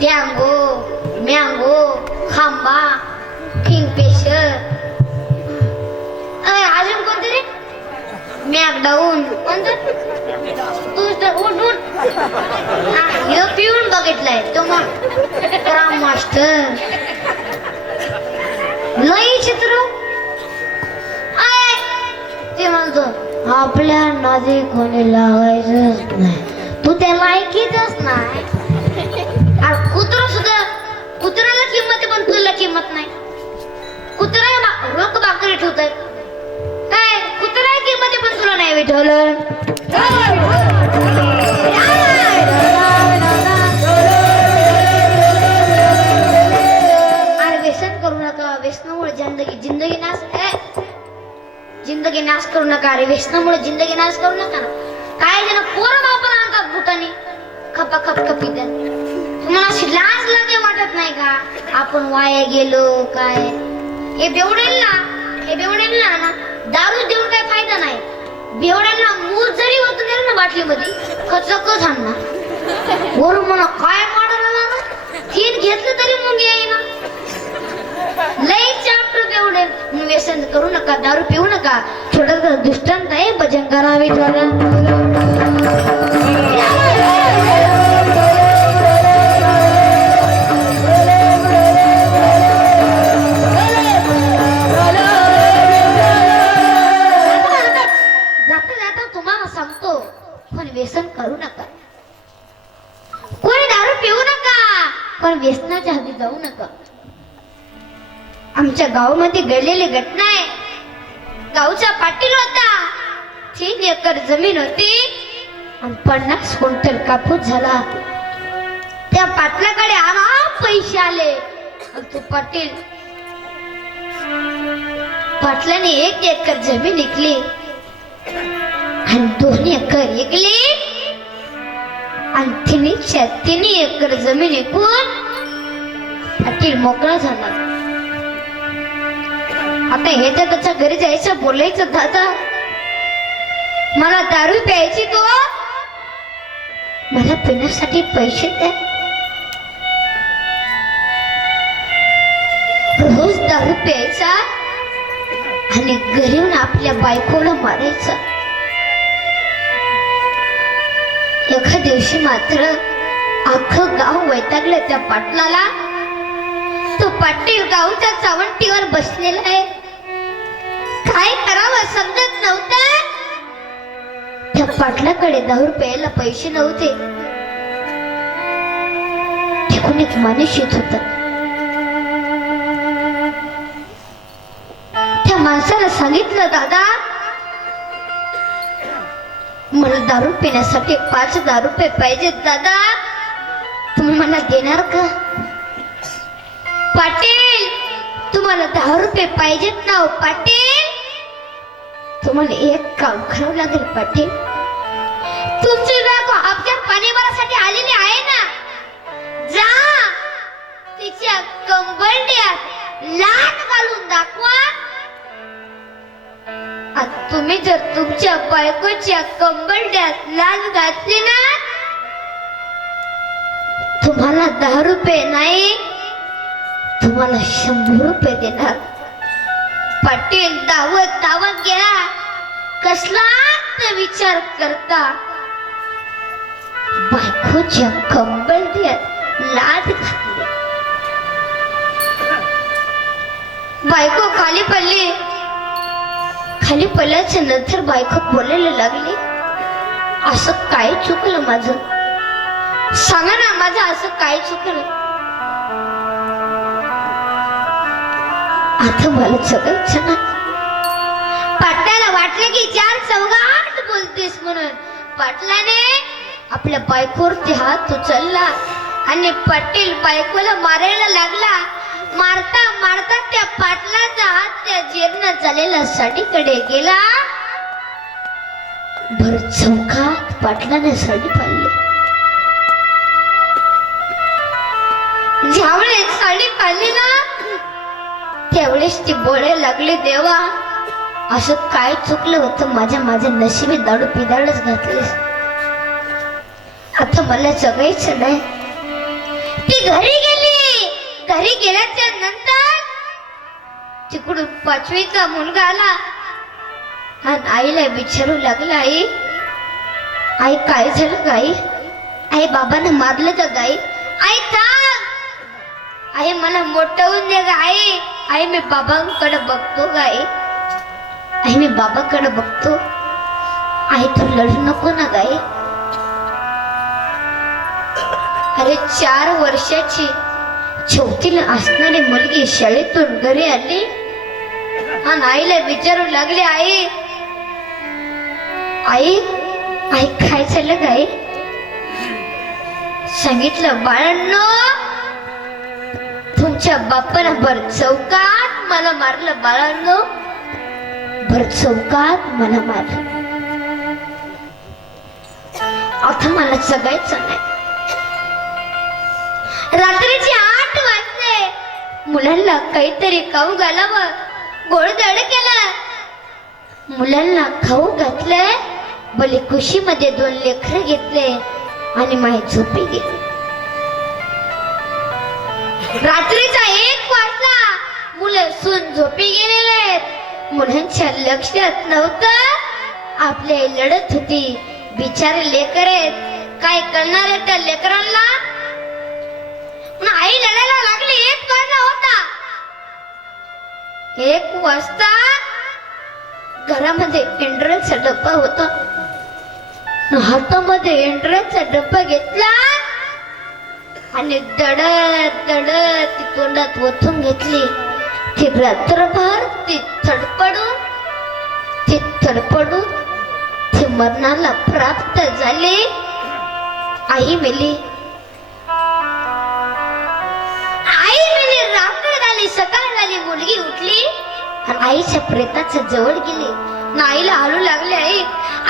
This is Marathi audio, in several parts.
टँगो मँगो खांबा किंगफिशर अजून कोणते रे मॅकडाऊन कोणतं तू तर उठ उठ हे पिऊन बघितलाय तो मग राम मास्टर लई चित्र ते म्हणतो आपल्या नादी कोणी लागायचंच नाही तू त्या लायकीतच नाही कुत्रा सुद्धा कुत्र्याला किंमत आहे पण तुला किंमत नाही कुत्रा रोक बाकरी ठेवताय काय कुत्रा किंमत आहे पण तुला नाही विठवलं अरे व्यसन करू नका व्यसनामुळे जिंदगी नाश जिंदगी नाश करू नका अरे व्यसनामुळे जिंदगी नाश करू नका काय जण पोरं बापन आणतात बुटाने खपा खप खपी तुम्हाला अशी लाज लागे वाटत नाही का आपण वाया गेलो काय हे बेवडेल ना दारू देऊन काय फायदा नाही बेवड्यांना मूर जरी होत गेलं ना बाटलीमध्ये कचकच आणणार वरून म्हणा काय मारला ना तीन घेतलं तरी मुंगी येईना लई चाप्टर बेवडे व्यसन करू नका दारू पिऊ नका छोटा दृष्टांत आहे भजन करावे व्यसन करू नका कोणी दारू पिऊ नका पण व्यसनाच्या हाती जाऊ नका आमच्या गावामध्ये घडलेली घटना आहे गावचा पाटील होता 3 एकर जमीन होती आणि 50 क्विंटल कापूस झाला त्या पाटलाकडे आराम पैसे आले तो पाटलाने 1 एकर जमीन विकली आणि 2 एकर विकली आणि 3 एकर जमीन विकून पाटील मोकळा झाला आता हे तर त्याच्या घरी जायचं बोलायचं दादा मला दारू प्यायची तो मला पिण्यासाठी पैसे द्या रोज दारू प्यायचा आणि घरी येऊन आपल्या बायकोला मारायचा एका दिवशी मात्र अख्खं गाव वैतागलं त्या पाटलाला तो पाटील गावच्या चवंटीवर बसलेला आहे काय करावं समजत नव्हतं त्या पाटलाकडे 10 रुपयाला पैसे नव्हते तिकडून एक माणूस येत होता त्या माणसाला सांगितलं दादा मला दारू पिण्यासाठी 5,000 रुपये पाहिजेत दादा तुम्ही मला देणार का पाटील तुम्हाला 10 रुपये पाहिजेत ना पाटील तुम्हाला एक काम करावं लागेल पाटील तुमची बायको हापशात पाणी भरासाठी आलेली आहे ना जा तिच्या कंबरड्यात लाट घालून दाखवा तुम्ही जर तुमच्या बायकोच्या कंबरड्यात लाच घातली ना तुम्हाला 10 रुपये नाही तुम्हाला 100 रुपये देणार पाटील दावत घ्या कसलाच विचार करता बायकोच्या कंबरड्यात लाच घातली बायको खाली पडल्याच्या नंतर बायको बोलायला लागली असं काय चुकलं माझं सांगा ना माझं असं काय चुकलं आता मला जगायचं ना पाटलाला वाटलं की 4 चौघात बोलतेस म्हणून पाटलाने आपल्या बायकोवरती हात उचलला आणि पाटील बायकोला मारायला लागला मारता मारता त्या पाटलाचा हात त्या जीर्ण झालेल्या साडीकडे गेला भर चौकात पाटलाने साडी पाळली ज्यावेळेस साडी पाळली ना त्यावेळेस ती बोलायला लागली देवा असं काय चुकलं होतं माझ्या नशिबी दारू पिदाळच घातलीस आता मला जगायचं नाही ती घरी गेली. घरी गेल्याच्या नंतर तिकडून 5वीचा मुलगा आला आणि आईला विचारू लागला, आई आई काय झालं गाई? आई बाबांना मारलं का गाई? आई थांब, आई मला मोठवून दे ग आई. आई मी बाबांकडे बघतो गाई. आई मी बाबांकडे बघतो. आई तू लढू नको ना गाई. अरे 4 वर्षाची चौथीला असणारी मुलगी शाळेतून घरी आली आणि आईला विचारू लागले, आई आई आई काय झालं गाई? सांगितलं, बाळांनो तुमच्या बापानं भर चौकात मला मारलं. बाळांनो भर चौकात मला मारलं. आता मला जगायचं नाही. रात्रीचे 8 वाजले. मुलांना काहीतरी खाऊ घालावं. गोडधोड केलं. मुलांना खाऊ घातलंय. भले खुशीमध्ये 2 लेकरं घेतले आणि माझी झोपी गेली. रात्रीचा 1 वाजला. मुलं सून झोपी गेलेले आहेत. मुलांच्या लक्षात नव्हतं आपली आई लढत होती. बिचारे लेकर आहेत, काय करणार आहे त्या लेकरांना? आई लढायला लागली. 1 वाजता होता. 1 वाजता घरामध्ये एंड्रेलचा डब्बा होता. हातामध्ये एंड्रेलचा डब्बा घेतला आणि दडत दडत ती तोंडात ओतून घेतली. ती रात्रभर ती तडपडून ती मरणाला प्राप्त झाली. आई मेली. रात्र झाली, सकाळ झाली. मुलगी उठली आणि आईच्या प्रेताच्या जवळ गेली. आईला हलू लागले, आई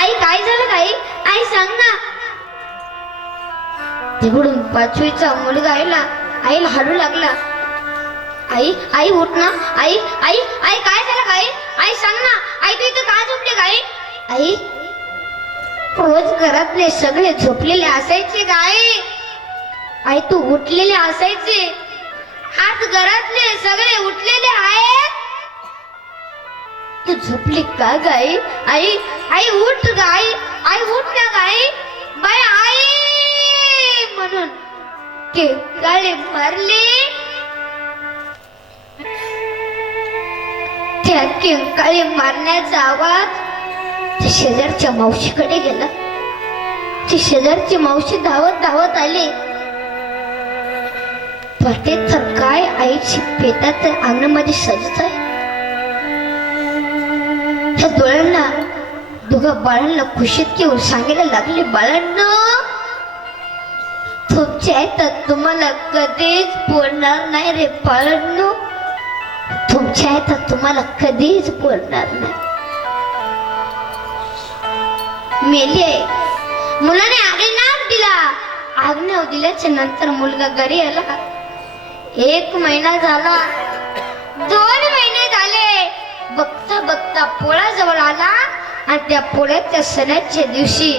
आई काय झालं आई? आई सांग ना. तिकडून 5वीचा मुलगा आईला हलू लागला, आई आई उठ ना. आई आई आई काय झालं आई? आई सांग ना. आई तू इथं का झोपली गाई? आई रोज घरातले सगळे झोपलेले असायचे गाई. आई तू उठलेले असायचे. आज घरातले सगळे उठलेले आहेत. तू झोपली का गाई? आई आई उठ गाई. आई उठ ना गाई. बाय आई म्हणून किंकाळी मारली. त्या किंकाळी मारण्याचा आवाज ती शेजारच्या मावशीकडे गेला. ती शेजारची मावशी धावत धावत आली. पटे तर काय आईची पेटात अंगणामध्ये सजत आहे. त्या डोळ्यांना दोघं बाळांना खुशीत घेऊन सांगायला लागले, बाळांनो तुमच्या आईत तुम्हाला कधीच बोलणार नाही रे. बाळांनो तुमच्या आईत तुम्हाला कधीच बोलणार नाही. मेली आहे. मुलाने आज्ञा दिला. आज्ञा दिल्याच्या नंतर मुलगा घरी आला. 1 महिना झाला. 2 महिने झाले. बघता बघता पोळा जवळ आला आणि त्या पोळ्याच्या सणाच्या दिवशी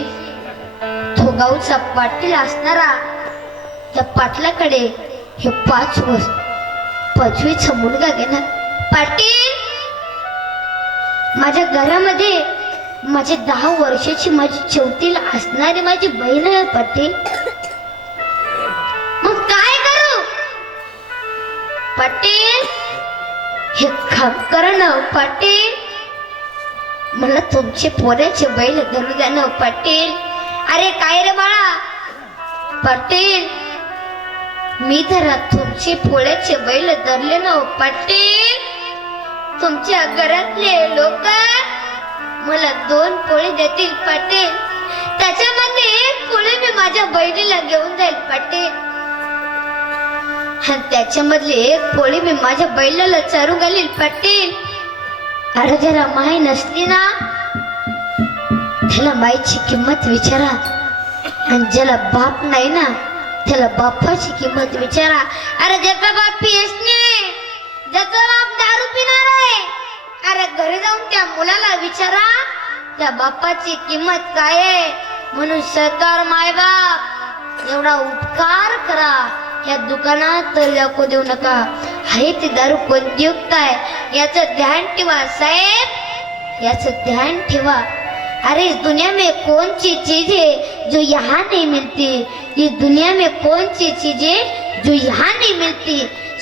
तो गावचा पाटील असणारा त्या पाटलाकडे हे 5वीचा मुलगा गेला. पाटील माझ्या घरामध्ये माझी 10 वर्षाची माझी चौथीला असणारी माझी बहीण आहे पाटील. मग काय करू पाटील? हे काम करा ना पाटील. मला तुमचे पोऱ्याचे बैल धरू द्या ना पाटील. अरे काय रे बाळा? पाटील मी जरा तुमचे पोळ्याचे बैल धरले ना पाटील. तुमच्या घरातले लोक मला 2 पोळी देतील पाटील. त्याच्यामध्ये 1 पोळी मी माझ्या बहिणीला घेऊन जाईल पाटील. आणि त्याच्यामधली 1 पोळी मी माझ्या बैलाला चारू घालील पाटील. अरे जरा माई नसली ना त्याला माईची किंमत विचारा. आणि ज्याला बाप नाही ना त्याला बापाची किंमत विचारा. अरे ज्याचा बाप पियसने, ज्याचा बाप दारू पिणार आहे, अरे घरी जाऊन त्या मुलाला विचारा त्या बापाची किंमत काय आहे. म्हणून सरकार माय बाप एवढा उपकार करा, या दुकानात तर दाखवू देऊ नका. आहे ती दारू कोणतीयुक्त आहे याचं ध्यान ठेवा साहेब, याचं ध्यान ठेवा. अरे इस दुनिया में कौन सी चीज है जो यहाँ नहीं मिलती, इस दुनिया में कौन सी चीज है जो यहाँ नहीं मिलती.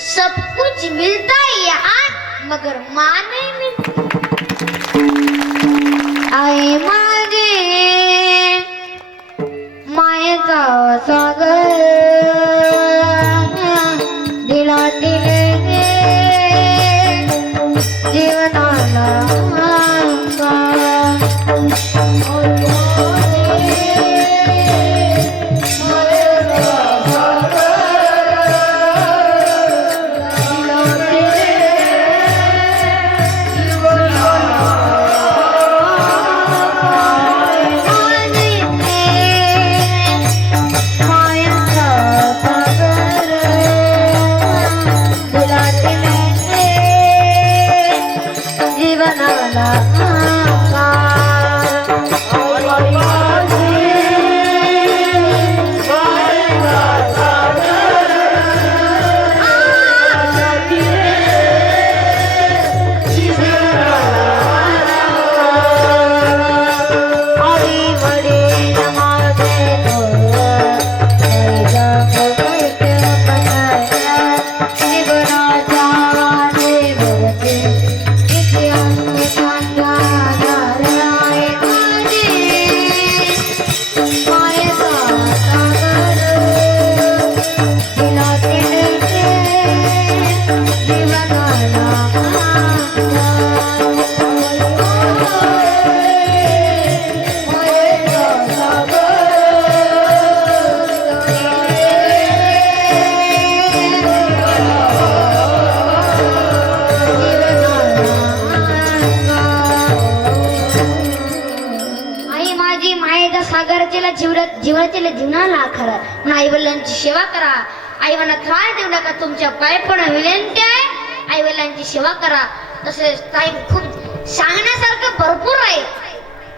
सब कुछ मिलता है यहाँ मगर माँ नहीं मिलती. आई माझे मायेचा सागर दिलातील जीवनाला जीवनाला खरा. आई वडिलांची सेवा करा. आई वडिलांना त्रास देऊ नका. तुमच्या पाय पण विनंती आहे आई वडिलांची सेवा करा. तसेच टाइम खूप सांगण्यासारखं भरपूर आहे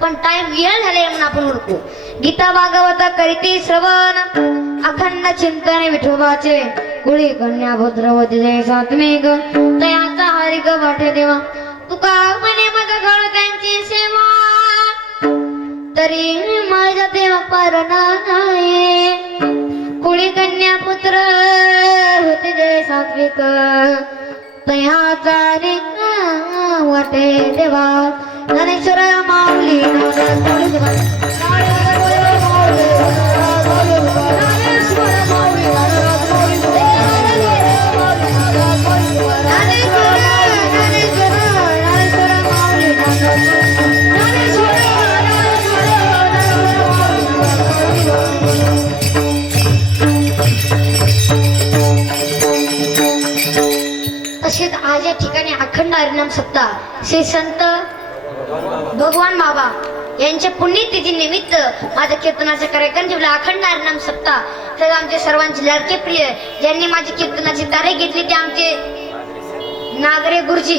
पण टाइम वेळ झाले म्हणून आपण उरकू. गीता भागवत करीती श्रवण अखंड चिंतन विठोबाचे कुळी कन्या भद्रवती जय सात्विक तयाचा हरिक वाटे देवा. तुका म्हणे माझं घर त्यांची सेवा तरी माझ्या देवा पारणा नाही. कुळी कन्या पुत्र होते जय सात्विक तयाचा हरिक वाटे देवा. ज्ञानेश्वर माऊली तसेच आज या ठिकाणी अखंड हरिनाम सप्ताह श्री संत भगवान बाबा यांच्या पुण्यतिथी निमित्त माझ्या कीर्तनाचा कार्यक्रम ठेवला. अखंड हरिनाम सप्ताह तर आमचे सर्वांचे लाडके प्रिय ज्यांनी माझी कीर्तनाची तारीख घेतली ते आमचे नागरे गुरुजी